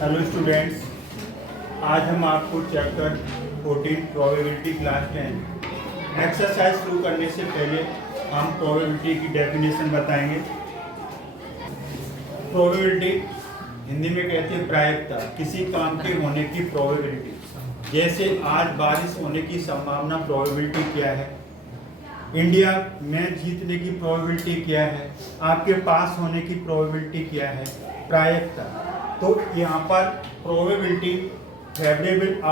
Hello students, आज हम आपको चैप्टर 14 प्रोबेबिलिटी क्लास 10 एक्सरसाइज शुरू करने से पहले हम प्रोबेबिलिटी की डेफिनेशन बताएंगे। प्रोबेबिलिटी हिंदी में कहते हैं प्रायिकता, किसी काम के होने की प्रोबेबिलिटी। जैसे आज बारिश होने की संभावना, प्रोबेबिलिटी क्या है। इंडिया मैच जीतने की प्रोबेबिलिटी क्या है। आपके पास होने की प्रोबेबिलिटी क्या है, प्रायिकता। तो यहाँ पर प्रोबेबिलिटी फेवरेबल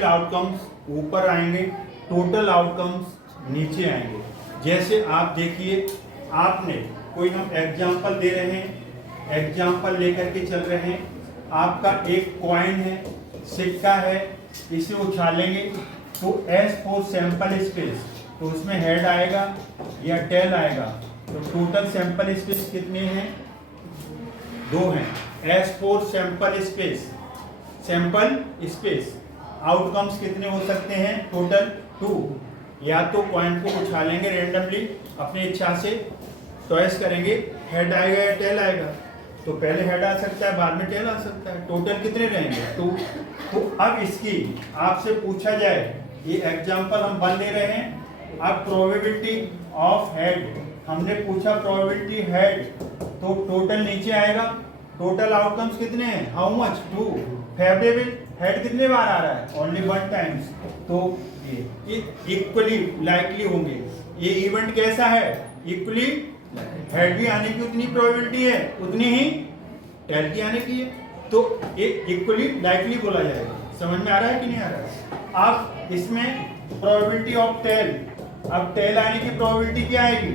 आउटकम्स ऊपर आएंगे, टोटल आउटकम्स नीचे आएंगे। जैसे आप देखिए, आपने कोई हम एग्जाम्पल दे रहे हैं, एग्जाम्पल लेकर के चल रहे हैं। आपका एक कॉइन है, सिक्का है, इसे उछालेंगे तो एस फॉर सैंपल स्पेस, तो उसमें हेड आएगा या टेल आएगा। तो टोटल सैंपल स्पेस कितने हैं, 2 हैं। S for sample space outcomes कितने हो सकते हैं, टोटल 2। या तो कॉइन को उछालेंगे रेंडमली अपनी इच्छा से, चॉइस करेंगे, हेड आएगा या टेल आएगा। तो पहले हेड आ सकता है, बाद में टेल आ सकता है। टोटल कितने रहेंगे, 2। तो अब इसकी आपसे पूछा जाए, ये एग्जांपल हम 1 ले रहे हैं। अब प्रोबेबिलिटी ऑफ हेड, हमने पूछा प्रोबेबिलिटी हेड, तो टोटल नीचे आएगा। टोटल आउटकम्स कितने हैं, हाउ मच, 2। फेवरेबल हेड कितने बार आ रहा है, ओनली 1 टाइम्स। तो ये इक्वली लाइकली होंगे। ये इवेंट कैसा है, इक्वली हेड भी आने की उतनी प्रोबेबिलिटी है, उतनी ही टेल की आने की है। तो ये इक्वली लाइकली बोला जाएगा। समझ में आ रहा है कि नहीं आ रहा है। अब इसमें प्रोबेबिलिटी ऑफ टेल, अब टेल आने की प्रोबेबिलिटी क्या आएगी,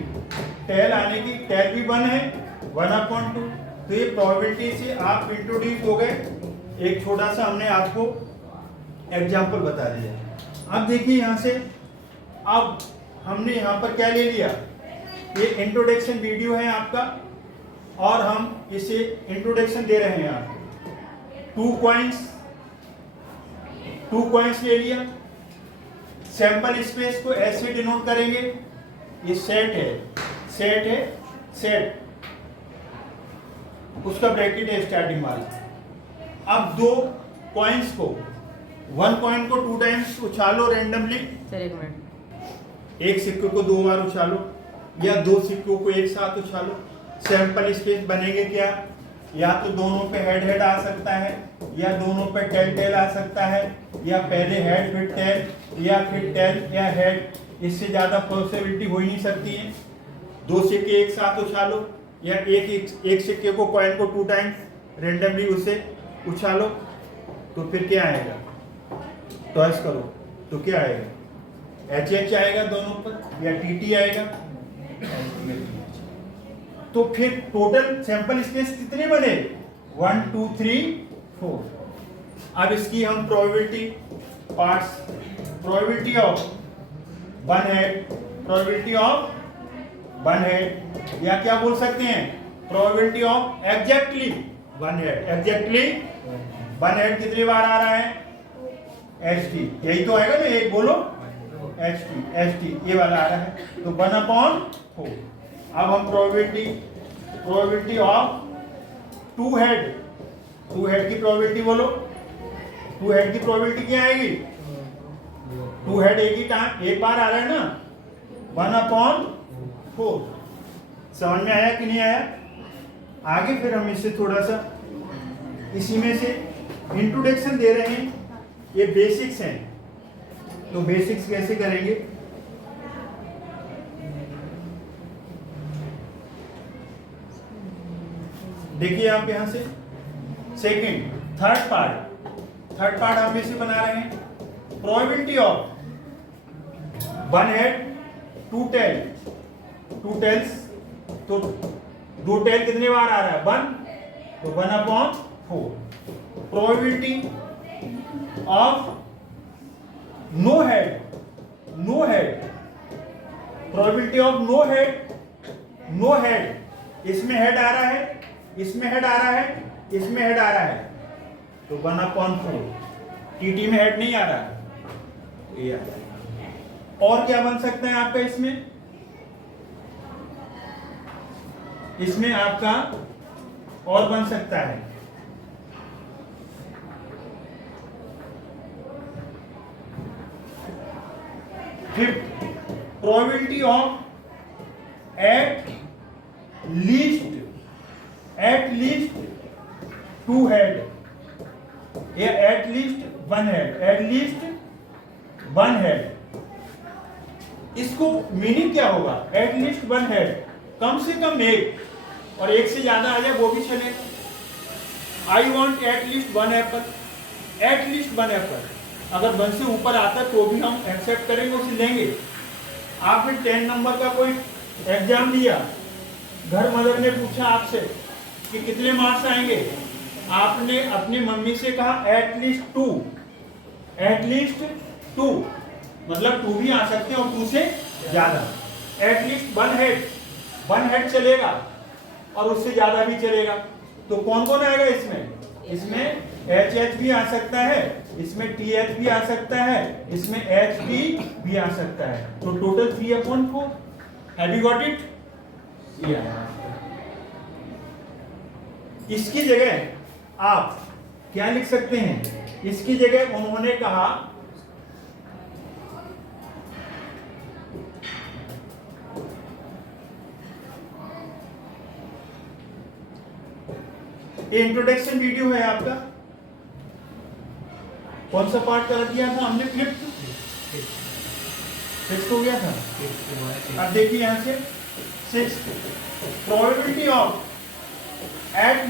टेल आने की, टेल भी 1 है, 1/2। तो ये प्रोबेबिलिटी से आप इंट्रोड्यूस हो गए। एक छोटा सा हमने आपको एग्जांपल बता दिया। अब देखिए यहाँ से, अब हमने यहाँ पर क्या ले लिया, ये इंट्रोडक्शन वीडियो है आपका, और हम इसे इंट्रोडक्शन दे रहे हैं आपको। 2 कॉइन्स ले लिया। सैंपल स्पेस को ऐसे डिनोट करेंगे, ये सेट उसका ब्रैकेट है स्टार्टिंग वाला। अब 2 कॉइन्स को, 1 कॉइन को 2 टाइम्स उछालो रेंडमली। एक सिक्के को 2 बार उछालो, या 2 सिक्कों को एक साथ उछालो। सैंपल स्पेस बनेंगे क्या, या तो दोनों पे हेड आ सकता है, या दोनों पे टेल आ सकता है, या पहले हेड फिर टेल, या फिर टेल या हेड। इससे ज्यादा पॉसिबिलिटी हो ही नहीं सकती है। 2 सिक्के एक साथ उछालो, या एक सिक्के को, कॉइन को 2 टाइम्स रेंडमली उसे उछालो, तो फिर क्या आएगा, चॉइस करो, तो क्या आएगा, एच आएगा दोनों पर, या टी आएगा। तो फिर टोटल सैंपल स्पेस कितने बने, 1 2 3 4। अब इसकी हम probability parts, probability of 1 head, probability of 1 head, या क्या बोल सकते हैं, probability of exactly 1 head. Exactly 1 head कितनी बार आ रहा है, एच टी, यही तो आएगा ना, एक बोलो, एच टी ये वाला आ रहा है, तो 1/4। अब हम प्रोबेबिलिटी ऑफ 2 हेड की प्रोबेबिलिटी बोलो। 2 हेड की प्रोबेबिलिटी क्या आएगी, 2 हेड एक बार आ रहा है ना, 1/4। समझ में आया कि नहीं आया। आगे फिर हम इससे थोड़ा सा, इसी में से इंट्रोडक्शन दे रहे हैं, ये बेसिक्स हैं। तो बेसिक्स कैसे करेंगे, देखिए आप यहां से थर्ड पार्ट हम इसे बना रहे हैं। प्रोबेबिलिटी ऑफ 1 हेड 2 टेल्स, तो 2 टेल कितने बार आ रहा है, 1, तो 1/4। Probability of no head, probability of no head, इसमें हेड आ रहा है, इसमें हेड आ रहा है, इसमें हेड आ रहा है, तो 1/4। टीटी में हेड नहीं आ रहा है, ये आ रहा है। और क्या बन सकता है आपका इसमें, इसमें आपका और बन सकता है। Fifth, probability of at least two head या एट लीस्ट वन हेड। इसको मीनिंग क्या होगा? एट लीस्ट वन हेड, कम से कम एक, और एक से ज्यादा आ जाए वो भी चलेगा। I want eight least one Apple, eight least one Apple. अगर वन से ऊपर आता तो भी हम एक्सेप्ट करेंगे, उसे लेंगे। आपने 10 नंबर का कोई एग्जाम दिया, घर मदर ने पूछा आपसे कि कितने मार्क्स आएंगे, आपने अपनी मम्मी से कहा एट लीस्ट टू, मतलब 2 भी आ सकते हैं और 2 से ज्यादा। एट लीस्ट वन हेड चलेगा और उससे ज्यादा भी चलेगा। तो कौन कौन आएगा इसमें एच भी आ सकता है, इसमें TH भी आ सकता है, इसमें HP भी आ सकता है। तो total 3/4। Have you got it? इसकी जगह आप क्या लिख सकते हैं? इसकी जगह उन्होंने कहा इंट्रोडक्शन वीडियो है आपका, कौन सा पार्ट कर दिया था हमने? फिफ्थ हो गया था। अब देखिए यहां से 6, probability of at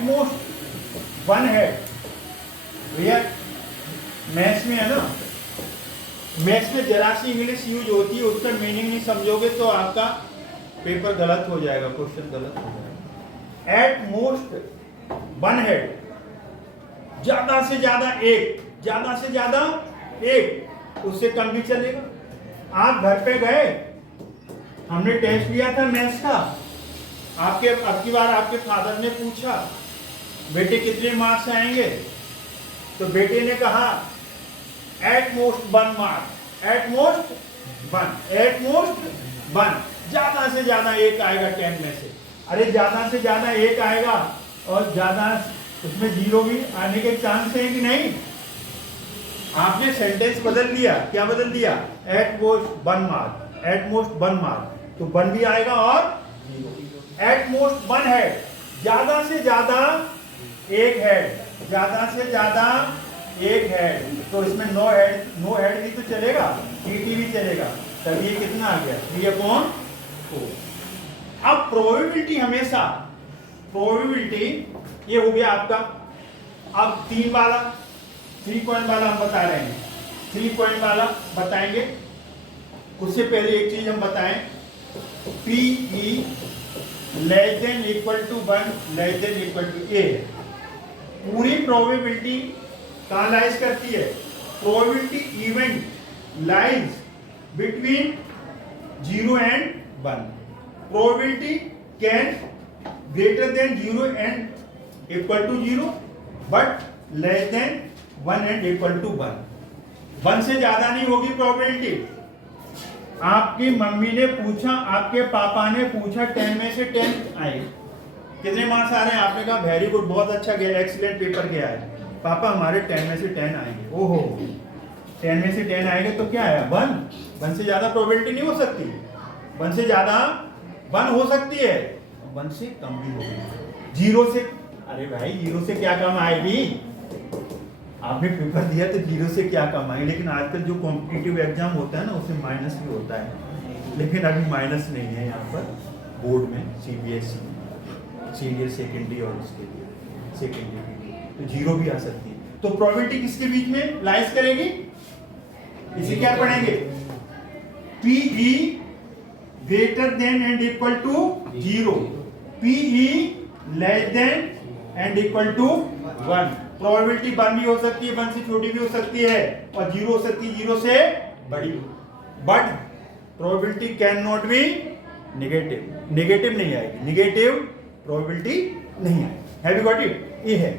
most one head. भैया मैथ्स में है ना, मैथ्स में जरा सी इंग्लिश यूज होती है, उसका मीनिंग नहीं समझोगे तो आपका पेपर गलत हो जाएगा, क्वेश्चन गलत हो जाएगा। एट मोस्ट वन हेड, ज्यादा से ज्यादा एक, उससे कम भी चलेगा। आप घर पे गए, हमने टेस्ट लिया था मैथ्स का, अब की बार आपके फादर ने पूछा बेटे कितने मार्क्स आएंगे, तो बेटे ने कहा at most 1 mark, at most 1, ज्यादा से ज्यादा एक आएगा 10 में से। अरे ज्यादा से ज्यादा एक आएगा और ज्यादा उसमें 0 भी आने के चांस है कि नहीं? आपने सेंटेंस बदल दिया, क्या बदल दिया? एट मोस्ट 1 मार्क, तो 1 भी आएगा और 0। एट मोस्ट 1 हेड, ज्यादा से ज्यादा एक हेड, तो इसमें नो हेड भी तो चलेगा, TT भी चलेगा। तब ये कितना आ गया? 3/4। अब प्रोबेबिलिटी ये हो गया आपका। अब 3 पॉइंट वाला हम बता रहे हैं, 3 पॉइंट वाला बताएंगे। उससे पहले एक चीज हम बताएं, PE less than equal to 1 less than equal to A। पूरी प्रोबेबिलिटी कहाँ लाइज करती है? Probability event lies between 0 and 1। Probability can greater than 0 and equal to 0 but less than 1 and equal to 1। 1 से ज्यादा नहीं होगी प्रोबेबिलिटी। आपकी mummy ने पूछा, आपके पापा ने पूछा 10 में से 10 आए, कितने मार्क्स आ रहे हैं? आपने कहा वेरी गुड, बहुत अच्छा गया, एक्सीलेंट पेपर गया है। पापा हमारे 10 में से 10 आएंगे। ओहो, 10 में से 10 आएंगे तो क्या है? 1 से ज्यादा प्रोबेबिलिटी नहीं हो सकती, 1 से ज्यादा 1 हो सकती है, 1 से कम भी होगी। 0 से, अरे भाई 0 से क्या कम आएगी? आपने पेपर दिया तो 0 से क्या कम आएगी? लेकिन आजकल जो कॉम्पिटिटिव एग्जाम होता है ना, उसमें माइनस भी होता है, लेकिन अभी माइनस नहीं है यहाँ पर बोर्ड में, CBSE सीनियर सेकेंडरी और उसके लिए सेकेंडरी, तो 0 भी आ सकती है। तो प्रोबेबिलिटी किसके बीच में लाइज करेगी? इसे क्या पढ़ेंगे? PE greater than and equal to 0, PE less than and equal to 1। Probability 1 भी हो सकती है, 1 से छोटी भी हो सकती है, और 0 हो सकती है 0 से बड़ी। But probability can not be negative नहीं आएगी, नेगेटिव प्रोबेबिलिटी नहीं आएगी। Have you got it? ये है।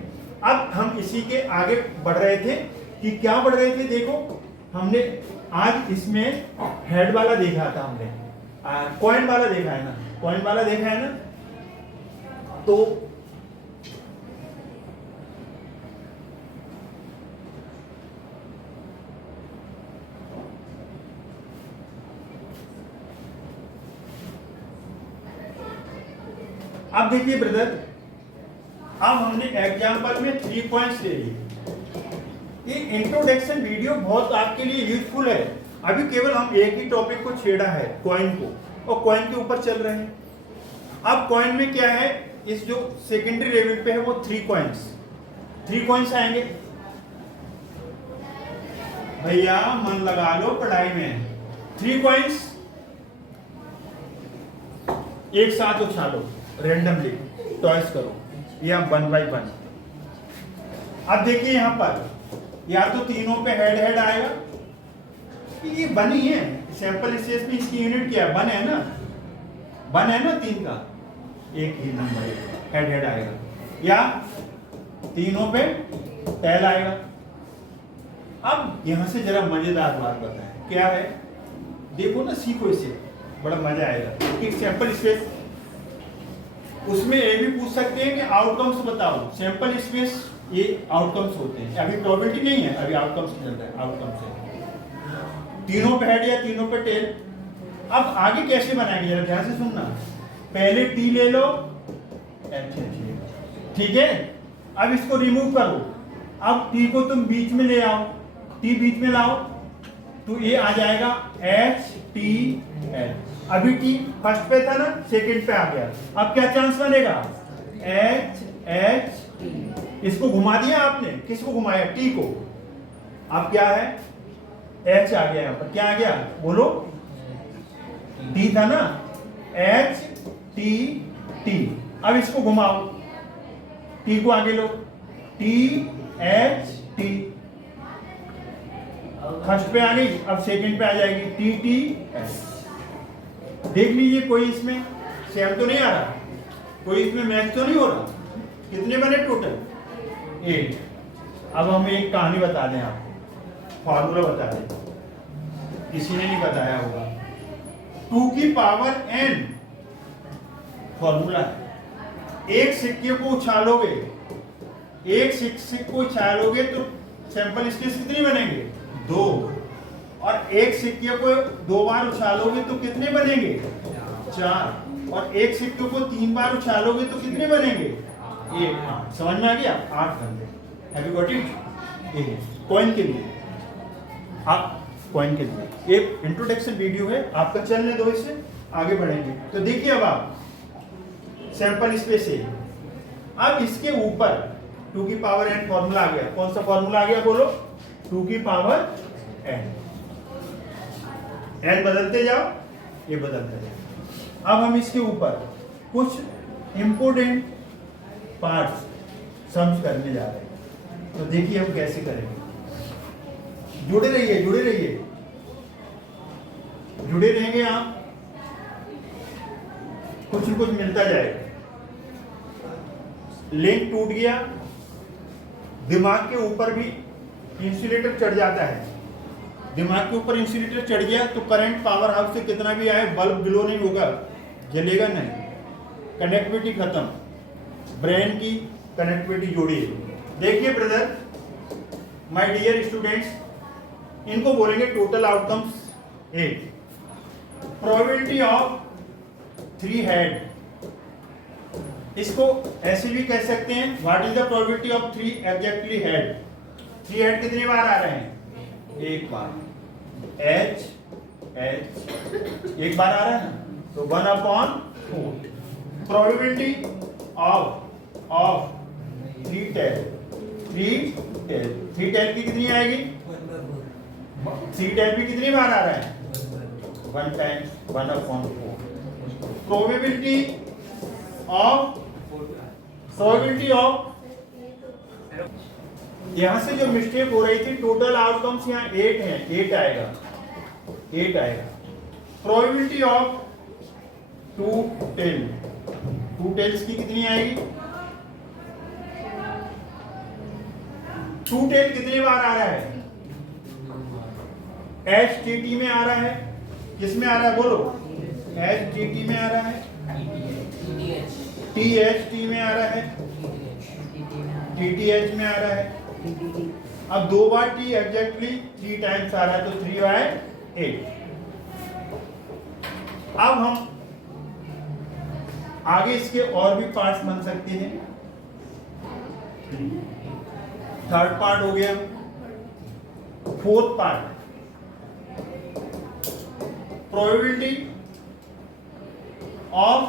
अब हम इसी के आगे बढ़ रहे थे कि क्या बढ़ रहे थे, देखो हमने आज इसमें हेड वाला देखा था, हमने कॉइन वाला देखा है ना, कॉइन वाला देखा है ना? तो अब देखिए ब्रदर, अब हमने एग्जाम्पल में 3 पॉइंट्स ले लिए। ये इंट्रोडक्शन वीडियो बहुत आपके लिए यूजफुल है। अभी केवल हम एक ही टॉपिक को छेड़ा है, कॉइन को, और कॉइन के ऊपर चल रहे हैं। अब कॉइन में क्या है, इस जो सेकेंडरी लेवल पे है वो 3 कॉइन्स आएंगे। भैया मन लगा लो पढ़ाई में। 3 कॉइन्स एक साथ उछालो, रेंडमली टॉयस करो, या 1 बाय 1। अब देखिए यहां पर या तो तीनों पे हेड आएगा, ये 1 ही है। सैंपल स्पेस में इसकी यूनिट क्या है, 1 है ना, 1 है ना 3 का, एक ही नंबर हेड आएगा। या तीनों पे टेल आएगा। अब यहां से जरा मजेदार बात बताएं, क्या है, देखो ना, सीखो इसे, बड़ा मजा आएगा। एक सैंपल स्पेस, उसमें ये भी पूछ सकते हैं कि आउटकम्स बताओ। सैंपल स्पेस ये आउटकम्स होते हैं, अभी प्रोबेबिलिटी नहीं है, अभी आउटकम्स चल रहा है। आउटकम्स है तीनों पे हेड या तीनों पे टेल। अब आगे कैसे बनाएंगे, जरा ध्यान से सुनना। पहले टी ले लो, ठीक है। अब इसको रिमूव करो। अब टी को तुम बीच में ले आओ, टी बीच में लाओ तो ये आ जाएगा HTL। अभी टी फर्स्ट पे था ना, सेकंड पे आ गया। अब क्या चांस बनेगा, HT। इसको घुमा दिया आपने, किसको घुमाया, टी को। अब क्या है, H आ गया, यहाँ पर क्या आ गया बोलो, T था ना, HTT। अब इसको घुमाओ, T को आगे लो, THT। फर्स्ट पे आ गई, अब सेकंड पे आ जाएगी TTS। देख लीजिए कोई इसमें सेम तो नहीं आ रहा, कोई इसमें मैच तो नहीं हो रहा। कितने बने टोटल, 8। अब हम एक कहानी बता दें आपको, फॉर्मूला बता दें, किसी ने नहीं बताया होगा। 2 की पावर n फॉर्मूला है। एक सिक्के को उछालोगे, एक सिक्के को उछालोगे तो सैंपल स्पेस कितनी बनेंगे, 2। और एक सिक्के को 2 बार उछालोगे तो कितने बनेंगे, 4। और एक सिक्के को 3 बार उछालोगे तो कितने बनेंगे, 1। समझ में आ गया, 8 बन गए। Have you got it? Coin के लिए, आप कॉइन के लिए एक इंट्रोडक्शन वीडियो है आपका, चलने दो, इससे आगे बढ़ेंगे। तो देखिए अब आप सैंपल स्पेस है। अब इसके ऊपर 2 की पावर n फॉर्मूला आ गया। कौन सा फॉर्मूला आ गया बोलो, 2 की पावर n। n बदलते जाओ, ये बदलते जाओ। अब हम इसके ऊपर कुछ इंपोर्टेंट पार्ट्स सम्स करने जा रहे हैं। तो देखिए हम कैसे करेंगे। जुड़े रहिए, जुड़े रहिए, जुड़े रहेंगे आप, कुछ न कुछ मिलता जाएगा। लिंक टूट गया, दिमाग के ऊपर भी इंसुलेटर चढ़ जाता है। दिमाग के ऊपर इंसुलेटर चढ़ गया तो करंट पावर हाउस से कितना भी आए, बल्ब ग्लो नहीं होगा, जलेगा नहीं, कनेक्टिविटी खत्म। ब्रेन की कनेक्टिविटी जोड़िए। देखिए ब्रदर, माय डियर स्टूडेंट्स, इनको बोलेंगे total outcomes 8। Probability of 3 head, इसको ऐसे भी कह सकते हैं, what is the probability of 3 exactly head. 3 head कितनी बार आ रहे हैं, 1 बार। H एक बार आ रहा है ना, तो 1/4। प्रोबेबिलिटी ऑफ 3 टेल की कितनी आएगी, 3 टेल भी कितनी बार आ रहा है, 1 टाइम्स 1/4। प्रोबेबिलिटी ऑफ यहां से जो मिस्टेक हो रही थी, टोटल आउटकम्स यहाँ 8 हैं, 8 आएगा। प्रोबेबिलिटी ऑफ 2 टेल्स की कितनी आएगी, 2 टेल कितनी बार आ रहा है, HTT में आ रहा है। किस में आ रहा है बोलो, HTT में आ रहा है। TH में आ रहा है, TTH में आ रहा है। अब 2 बार T एग्जैक्टली 3 टाइम्स आ रहा है, तो 3/8। अब हम आगे इसके और भी पार्ट्स बन सकते हैं। थर्ड पार्ट हो गया। Fourth part, probability of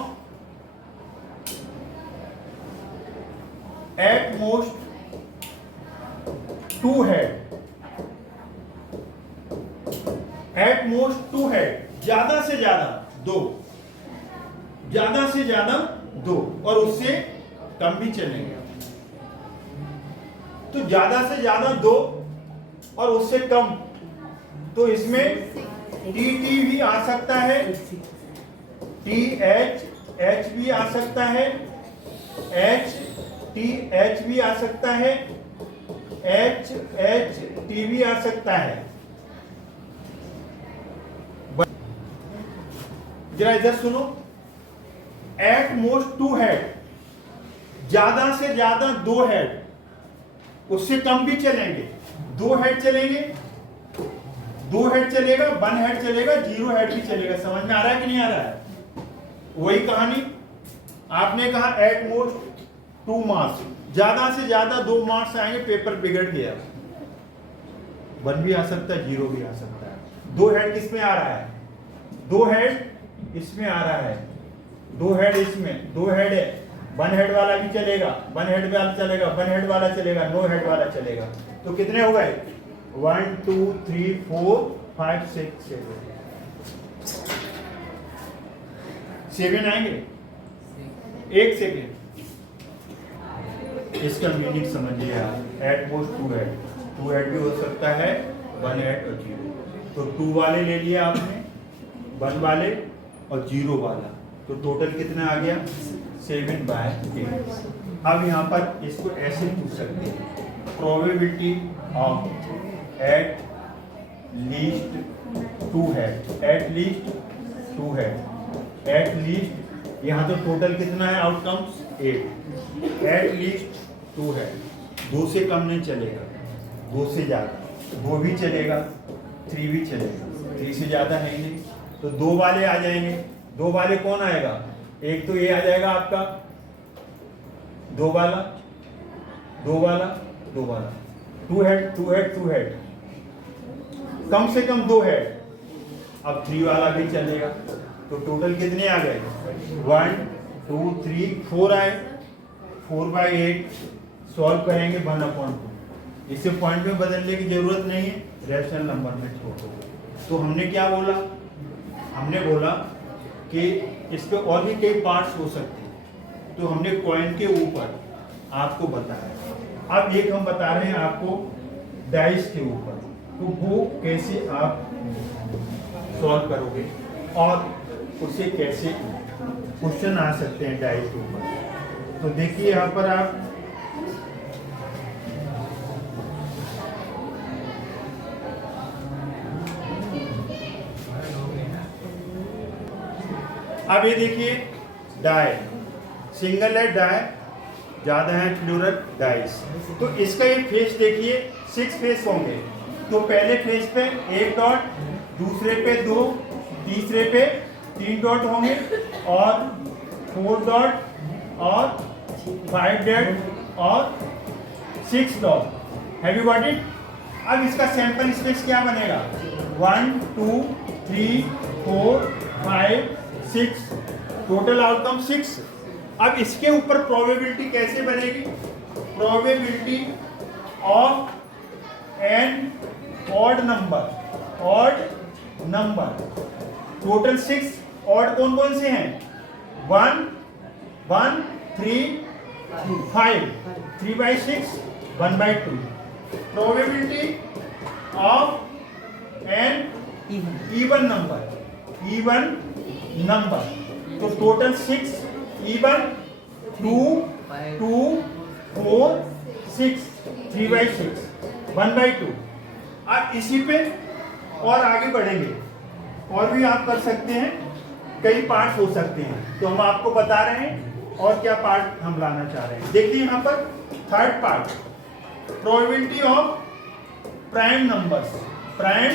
at most 2 head. At most 2 head, ज्यादा से ज्यादा 2, ज्यादा से ज्यादा 2 और उससे कम भी चलेंगे। तो ज्यादा से ज्यादा 2 और उससे कम, तो इसमें TT भी आ सकता है, TH भी आ सकता है, HTH भी आ सकता है, HT भी आ सकता है। जरा इधर सुनो, एट मोस्ट 2 हेड, ज्यादा से ज्यादा 2 हेड, उससे कम भी चलेंगे। 2 हेड चलेंगे, 2 हेड चलेगा, 1 हेड चलेगा, 0 हेड भी चलेगा। समझ में आ रहा है कि नहीं आ रहा है? वही कहानी आपने कहा, एट मोस्ट 2 मार्क्स, ज्यादा से ज्यादा 2 मार्क्स आएंगे, पेपर बिगड़ गया। 1 भी आ सकता है, 0 भी आ सकता है। 2 हेड किस में आ रहा है? 2 हेड इसमें आ रहा है, 2 हेड इसमें, 2 हेड है, 1 हेड वाला भी चलेगा, 1 हेड वाला चलेगा, 1 हेड वाला चलेगा, 9 हेड वाला चलेगा। तो कितने हो गए? 1 2 3 4 5 6 7 आएंगे। एक सेकेंड, इसका मीनिंग समझिए आप। एट मोस्ट 2 हेड, 2 हेड भी हो सकता है, 1 हेड और 0। तो 2 वाले ले लिया आपने, 1 वाले और 0 वाला, तो टोटल कितना आ गया? 7/8। अब यहाँ पर इसको ऐसे पूछ सकते हैं, probability of at least 2 head, at least 2 head, at least, यहाँ तो टोटल कितना है आउटकम्स? 8। एट लीस्ट 2 हेड, 2 से कम नहीं चलेगा, 2 से ज़्यादा, 2 भी चलेगा, 3 भी चलेगा, 3 से ज़्यादा है ही नहीं। तो 2 वाले आ जाएंगे। 2 वाले कौन आएगा? एक तो ये आ जाएगा आपका 2 वाला, 2 वाला, 2 वाला, 2 हेड, 2 हेड, 2 हेड, कम से कम 2 हेड। अब 3 वाला भी चलेगा। तो टोटल कितने आ गए? 1 2 3 4 आए। 4/8 सॉल्व करेंगे 1/2। इसे पॉइंट में बदलने की जरूरत नहीं है, रैशनल नंबर में छोड़ दो। तो हमने क्या बोला? हमने बोला कि इसके और भी कई पार्ट्स हो सकते हैं। तो हमने कॉइन के ऊपर आपको बताया। अब एक हम बता रहे हैं आपको डाइस के ऊपर, तो वो कैसे आप सॉल्व करोगे और उसे कैसे क्वेश्चन आ सकते हैं डाइस के ऊपर। तो देखिए यहाँ पर आप अब ये देखिए, डाई सिंगल है, डाई ज्यादा है, प्लूरल डाइस। तो इसका ये फेस देखिए, 6 फेस होंगे। तो पहले फेस पे 1 डॉट, दूसरे पे 2, तीसरे पे 3 डॉट होंगे और 4 डॉट और 5 डॉट और 6 dot. Have you got it? अब इसका सैंपल स्पेस क्या बनेगा? 1 2 3 4 5 6, टोटल आउटकम 6। अब इसके ऊपर प्रोबेबिलिटी कैसे बनेगी? Probability of an odd number, odd number, total 6। Odd कौन कौन से हैं? 1 1 3 5, 3/6, 1/2। Probability of an even number, even number, तो टोटल 6 इवन, 2 2 4 6, 3/6, 1/2। अब इसी पे और आगे बढ़ेंगे, और भी आप कर सकते हैं, कई पार्ट्स हो सकते हैं। तो हम आपको बता रहे हैं और क्या पार्ट हम लाना चाह रहे हैं। देखिए यहाँ पर third part, probability of prime numbers. Prime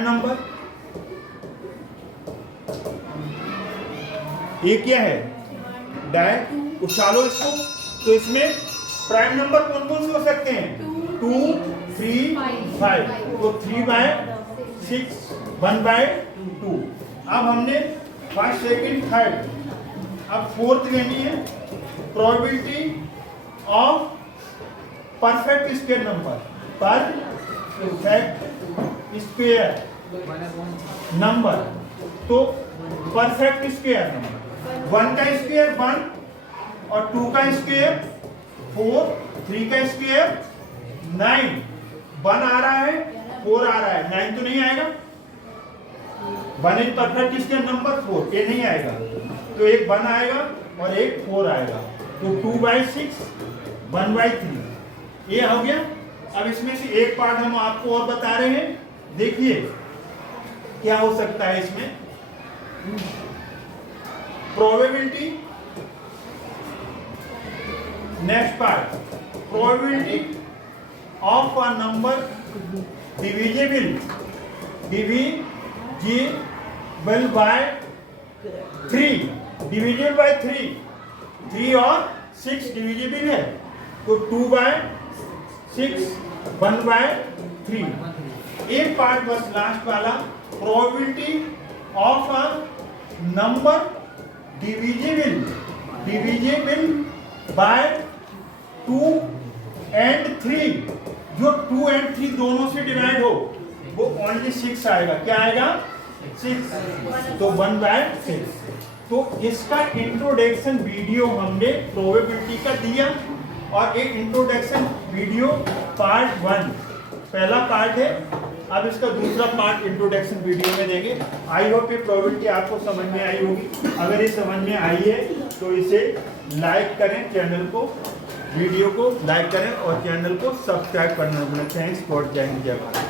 number ये क्या है, उछालो इसको। तो इसमें प्राइम नंबर कौन कौन से हो सकते हैं, 2, 3, 5। तो 3/6, 1/2। अब हमने फर्स्ट, सेकंड, थर्ड, अब फोर्थ लेनी है, probability of perfect square number. Perfect square number, तो परफेक्ट स्क्वायर नंबर 1 का स्क्वायर 1 और 2 का स्क्वायर 4, 3 का स्क्वायर 9। 1 आ रहा है, 4 आ रहा है, 9 तो नहीं आएगा। 1 इज परफेक्ट स्क्वायर नंबर 4, ये नहीं आएगा। तो एक 1 आएगा और एक 4 आएगा। तो 2/6, 1/3 ये हो गया। अब इसमें से एक पार्ट हम आपको और बता रहे हैं, देखिए क्या हो सकता है इसमें। Probability, next part, probability of a number divisible by 3, divisible by 3। 3 और 6 डिविजिबल है, तो 2/6, 1/3। एक पार्ट बस लास्ट वाला, probability of a number divisible by 2 and 3। जो 2 and 3 दोनों से डिवाइड हो वो ओनली 6 आएगा। क्या आएगा, 6। तो 1/6। तो इसका इंट्रोडक्शन वीडियो हमने प्रोबेबिलिटी का दिया, और एक इंट्रोडक्शन वीडियो पार्ट 1 पहला पार्ट है। अब इसका दूसरा पार्ट इंट्रोडक्शन वीडियो में देंगे। आई होप ये प्रोबेबिलिटी आपको समझ में आई होगी। अगर ये समझ में आई है तो इसे लाइक करें, चैनल को, वीडियो को लाइक करें और चैनल को सब्सक्राइब करना भूलें। Thanks for joining. जय भारत।